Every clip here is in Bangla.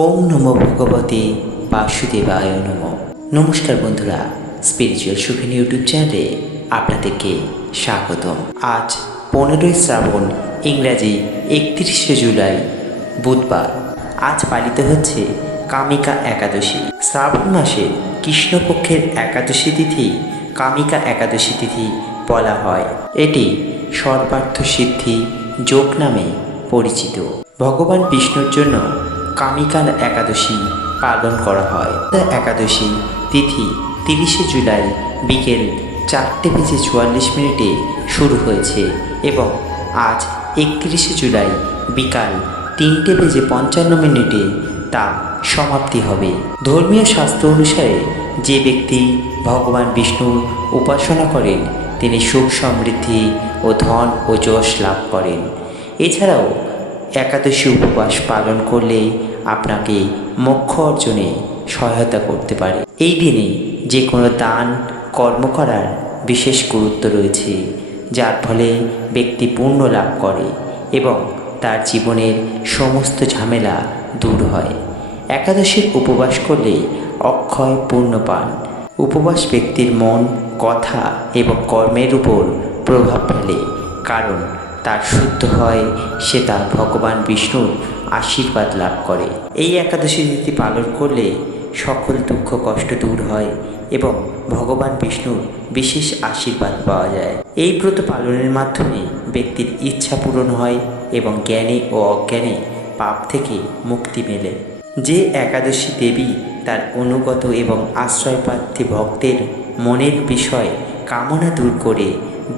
ওম নমো ভগবতে বাসুদেবায় নমো। নমস্কার বন্ধুরা, স্পিরিচুয়াল সুখিন ইউটিউব চ্যানেলে আপনাদেরকে স্বাগতম। আজ 15ই শ্রাবণ, ইংরাজি 31শে জুলাই, বুধবার। আজ পালিত হচ্ছে কামিকা একাদশী। শ্রাবণ মাসের কৃষ্ণপক্ষের একাদশী তিথি কামিকা একাদশী তিথি বলা হয়। এটি সর্বার্থ সিদ্ধি যোগ নামে পরিচিত। ভগবান বিষ্ণুর জন্য কামিকা একাদশী পালন করা হয়। একাদশী তিথি 30শে জুলাই বিকেল 4:44 শুরু হয়েছে এবং আজ 31শে জুলাই বিকাল 3:55 তা সমাপ্তি হবে। ধর্মীয় শাস্ত্র অনুসারে যে ব্যক্তি ভগবান বিষ্ণুর উপাসনা করেন তিনি সুখ সমৃদ্ধি ও ধন ও যশ লাভ করেন। এছাড়াও একাদশী উপবাস পালন করলে আপনাকে মোক্ষ অর্জনে সহায়তা করতে পারে। এই দিনে যে কোনো দান কর্ম করার বিশেষ গুরুত্ব রয়েছে, যার ফলে ব্যক্তি পুণ্য লাভ করে এবং তার জীবনের সমস্ত ঝামেলা দূর হয়। একাদশীর উপবাস করলে অক্ষয় পুণ্য পান। উপবাস ব্যক্তির মন, কথা এবং কর্মের উপর প্রভাব ফেলে, কারণ তার শুদ্ধ হয়, সে তার ভগবান বিষ্ণুর আশীর্বাদ লাভ করে। এই একাদশী তিথি পালন করলে সকল দুঃখ কষ্ট দূর হয় এবং ভগবান বিষ্ণুর বিশেষ আশীর্বাদ পাওয়া যায়। এই ব্রত পালনের মাধ্যমে ব্যক্তির ইচ্ছা পূরণ হয় এবং জ্ঞানে ও অজ্ঞানে পাপ থেকে মুক্তি মেলে। যে একাদশী দেবী তার অনুগত এবং আশ্রয়প্রার্থী ভক্তের মনের বিষয় কামনা দূর করে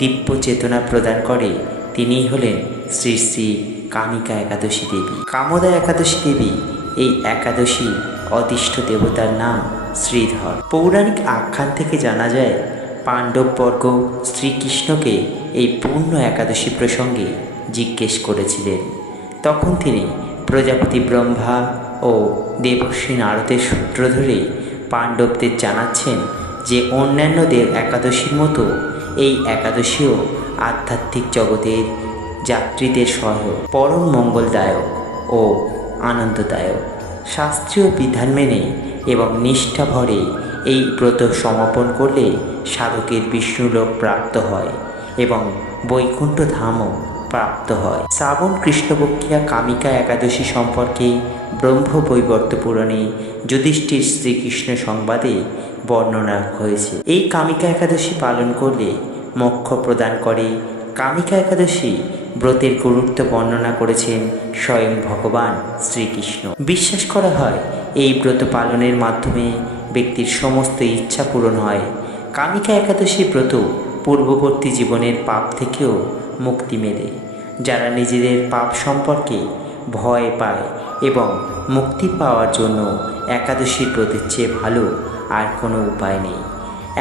দিব্য চেতনা প্রদান করে, তিনিই হলেন শ্রী শ্রী কামিকা একাদশী দেবী। কামদা একাদশী দেবী এই একাদশী অদিষ্ট দেবতার নাম শ্রীধর। পৌরাণিক আখ্যান থেকে জানা যায়, পাণ্ডববর্গ শ্রীকৃষ্ণকে এই পূর্ণ একাদশী প্রসঙ্গে জিজ্ঞেস করেছিলেন। তখন তিনি প্রজাপতি ব্রহ্মা ও দেবর্ষী নারদের সূত্র ধরে পাণ্ডবদের জানাচ্ছেন যে অন্যান্য দেব একাদশীর মতো এই একাদশীও আধ্যাত্মিক জগতের যাত্রীদের সহায়ক, পরম মঙ্গলদায়ক ও আনন্দদায়ক। শাস্ত্রীয় বিধান মেনে এবং নিষ্ঠা ভরে এই ব্রত সমাপন করলে সাধকের বিষ্ণুলোক প্রাপ্ত হয় এবং বৈকুণ্ঠ ধামও প্রাপ্ত হয়। শ্রাবণ কৃষ্ণপক্ষিয়া কামিকা একাদশী সম্পর্কে ব্রহ্মবৈবর্ত পুরাণে যুধিষ্ঠির শ্রীকৃষ্ণ সংবাদে বর্ণনা হয়েছে। এই কামিকা একাদশী পালন করলে মোক্ষ প্রদান করে। কামিকা একাদশী ব্রতের গুরুত্ব বর্ণনা করেছেন স্বয়ং ভগবান শ্রীকৃষ্ণ। বিশ্বাস করা হয় এই ব্রত পালনের মাধ্যমে ব্যক্তির সমস্ত ইচ্ছা পূরণ হয়। কামিকা একাদশী ব্রত পূর্ববর্তী জীবনের পাপ থেকেও মুক্তি মেলে। যারা নিজেদের পাপ সম্পর্কে ভয় পায় এবং মুক্তি পাওয়ার জন্য একাদশীর ব্রতের চেয়ে ভালো আর কোনো উপায় নেই।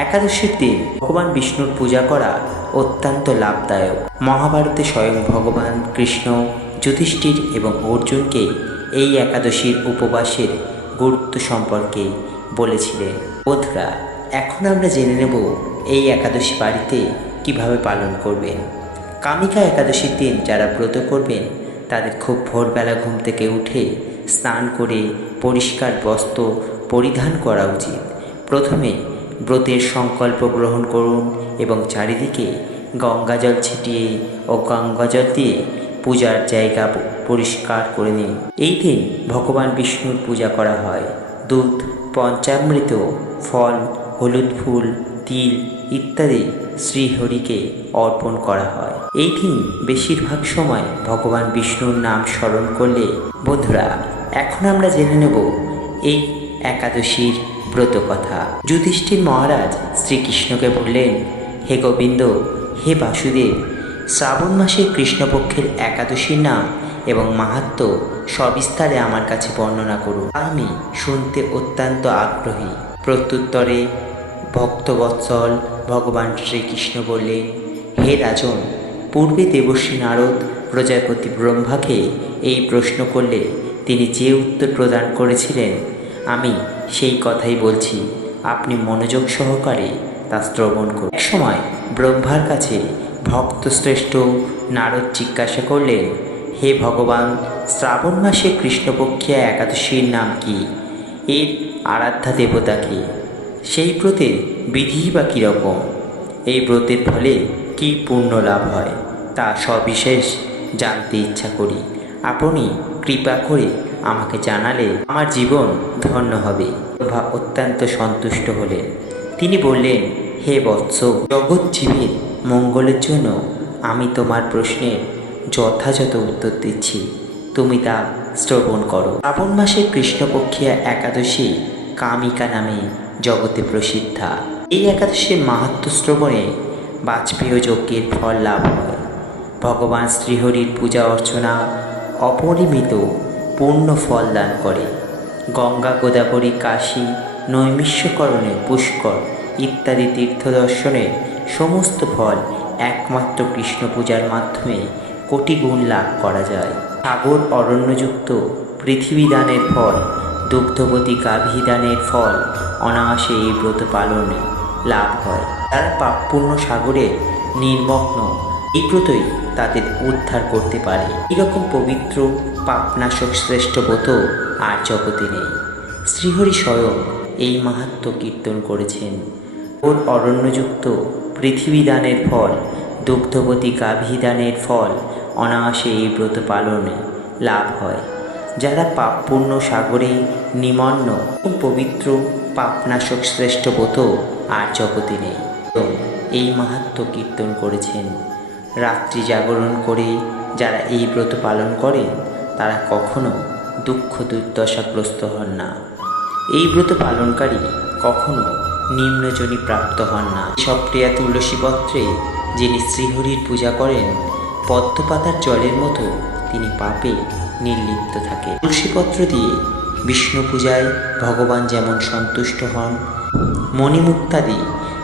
একাদশীর দিন ভগবান বিষ্ণুর পূজা করা অত্যন্ত লাভদায়ক। মহাভারতে স্বয়ং ভগবান কৃষ্ণ যুধিষ্ঠির এবং অর্জুনকে এই একাদশীর উপবাসের গুরুত্ব সম্পর্কে বলেছিলেন। বন্ধুরা, এখন আমরা জেনে নেব এই একাদশী বাড়িতে কিভাবে পালন করবেন। কামিকা একাদশীর দিন যারা ব্রত করবেন তাদের খুব ভোরবেলা ঘুম থেকে উঠে স্নান করে পরিষ্কার বস্ত্র পরিধান করা উচিত। প্রথমে ব্রতের সংকল্প গ্রহণ করুন এবং চারিদিকে গঙ্গাজল ছিটিয়ে ও গঙ্গাজল দিয়ে পূজার জায়গা পরিষ্কার করে নিন। এই দিন ভগবান বিষ্ণুর পূজা করা হয়। দুধ, পঞ্চামৃত, ফল, হলুদ ফুল, তিল ইত্যাদি শ্রীহরিকে অর্পণ করা হয়। এই দিন বেশিরভাগ সময় ভগবান বিষ্ণুর নাম স্মরণ করলে। বন্ধুরা, এখন আমরা জেনে নেব এই একাদশীর ব্রত কথা। যুধিষ্ঠির মহারাজ শ্রীকৃষ্ণকে বললেন, হে গোবিন্দ, হে বাসুদেব, শ্রাবণ মাসের কৃষ্ণপক্ষের একাদশীর নাম এবং মাহাত্ম্য সবিস্তারে আমার কাছে বর্ণনা করুন। আমি শুনতে অত্যন্ত আগ্রহী। প্রত্যুত্তরে ভক্তবৎসল ভগবান শ্রীকৃষ্ণ বললেন, হে রাজন, পূর্বে দেবর্ষী নারদ প্রজাপতি ব্রহ্মাকে এই প্রশ্ন করলে তিনি যে উত্তর প্রদান করেছিলেন আমি সেই কথাই বলছি। আপনি মনোযোগ সহকারে তা শ্রবণ করুন। এক সময় ব্রহ্মার কাছে ভক্তশ্রেষ্ঠ নারদ জিজ্ঞাসা করলেন, হে ভগবান, শ্রাবণ মাসে কৃষ্ণপক্ষিয়া একাদশীর নাম কি? এর আরাধ্যা দেবতা কি? সেই ব্রতের বিধি বা কীরকম? এই ব্রতের ফলে কী পুণ্য লাভ হয় তা সবিশেষ জানতে ইচ্ছা করি। আপনি কৃপা করে আমাকে জানালে আমার জীবন ধন্য হবে। ব্রহ্মা অত্যন্ত সন্তুষ্ট হলেন। তিনি বললেন, হে বৎস, জগৎ জীবের মঙ্গলের জন্য আমি তোমার প্রশ্নের যথাযথ উত্তর দিচ্ছি, তুমি তা শ্রবণ করো। শ্রাবণ মাসে কৃষ্ণপক্ষিয়া একাদশী কামিকা নামে জগতে প্রসিদ্ধা। এই একাদশীর মাহাত্ম্য শ্রবণে বাজপেয় যজ্ঞের ফল লাভ হয়। ভগবান শ্রীহরির পূজা অর্চনা অপরিমিত পূর্ণ ফল দান করে। গঙ্গা, গোদাবরী, কাশী, নৈমিষ্যকরণে, পুষ্কর ইত্যাদি তীর্থদর্শনের সমস্ত ফল একমাত্র কৃষ্ণ পূজার মাধ্যমে কোটি গুণ লাভ করা যায়। সাগর অরণ্যযুক্ত পৃথিবী দানের ফল, দুগ্ধবতী গাভী দানের ফল অনায়াসে এই ব্রত পালনে লাভ হয়। যারা পাপপূর্ণ সাগরে নির্মগ্ন, এই ব্রতই তাদের উদ্ধার করতে পারে। এরকম পবিত্র পাপনাশক শ্রেষ্ঠ ব্রত আর জগতে নেই। শ্রীহরি স্বয়ং এই মাহাত্ম্য কীর্তন করেছেন। ওর অরণ্যযুক্ত পৃথিবী দানের ফল, দুগ্ধবতী গাভী দানের ফল অনায়াসে এই ব্রত পালনে লাভ হয়। যারা পাপপূর্ণ সাগরে নিমগ্ন, পবিত্র পাপনাশক শ্রেষ্ঠ ব্রত আর জগতে নেই। এই মাহাত্ম্য কীর্তন করেছেন। রাত্রি জাগরণ করে যারা এই ব্রত পালন করেন তারা কখনো দুঃখ দুর্দশাগ্রস্ত হন না। এই ব্রত পালনকারী কখনো নিম্নজনী প্রাপ্ত হন না। সপ্রিয়া তুলসী পত্রে যিনি শ্রীহরির পূজা করেন, পদ্মপাতার জলের মতো তিনি পাপে নির্লিপ্ত থাকে। তুলসীপত্র দিয়ে বিষ্ণু পূজায় ভগবান যেমন সন্তুষ্ট হন, মণিমুক্তাদি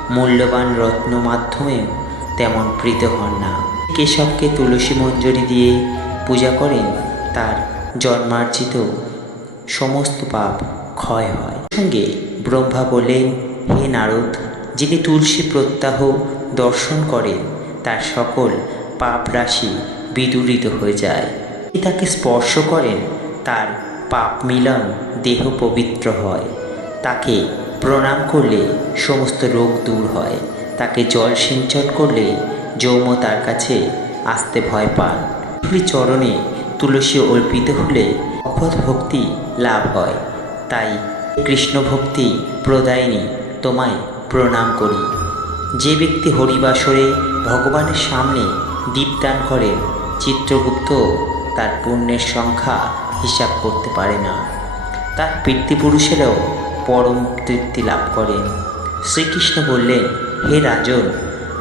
মূল্যবান রত্ন মাধ্যমেও তেমন প্রীত হন না। কেশবকে তুলসী মঞ্জরি দিয়ে পূজা করেন, তার জন্মার্জিত সমস্ত পাপ ক্ষয় হয়। সঙ্গে ব্রহ্মা বলেন, হে নারদ, যিনি তুলসী প্রত্যাহ দর্শন করেন তার সকল পাপ রাশি বিদূরিত হয়ে যায়। তাকে স্পর্শ করেন, তার পাপ মিলন দেহ পবিত্র হয়। তাকে প্রণাম করলে সমস্ত রোগ দূর হয়। তাকে জল সিঞ্চন করলে যৌম তার কাছে আসতে ভয় পান। চরণে তুলসী অর্পিত হলে অপদ ভক্তি লাভ হয়। তাই কৃষ্ণ ভক্তি প্রদায়িনী তোমায় প্রণাম করি। যে ব্যক্তি হরিবাসরে ভগবানের সামনে দীপদান করেন, চিত্রগুপ্ত তার পুণ্যের সংখ্যা হিসাব করতে পারে না। তার পিতৃপুরুষেরাও পরম তৃপ্তি লাভ করেন। শ্রীকৃষ্ণ বললেন, হে রাজন,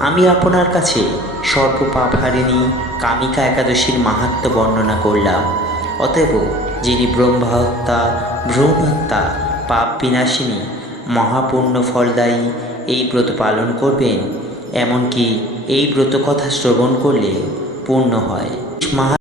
আমি আপনার কাছে সর্বপাপহারিণী কামিকা একাদশীর মাহাত্ম্য বর্ণনা করলাম। অতএব যিনি ব্রহ্মহত্যা, ভ্রূণ হত্যা, পাপ বিনাশিনী, মহাপুণ্য ফলদায়ী এই ব্রত পালন করবেন, এমনকি এই ব্রত কথা শ্রবণ করলে পূর্ণ হয়।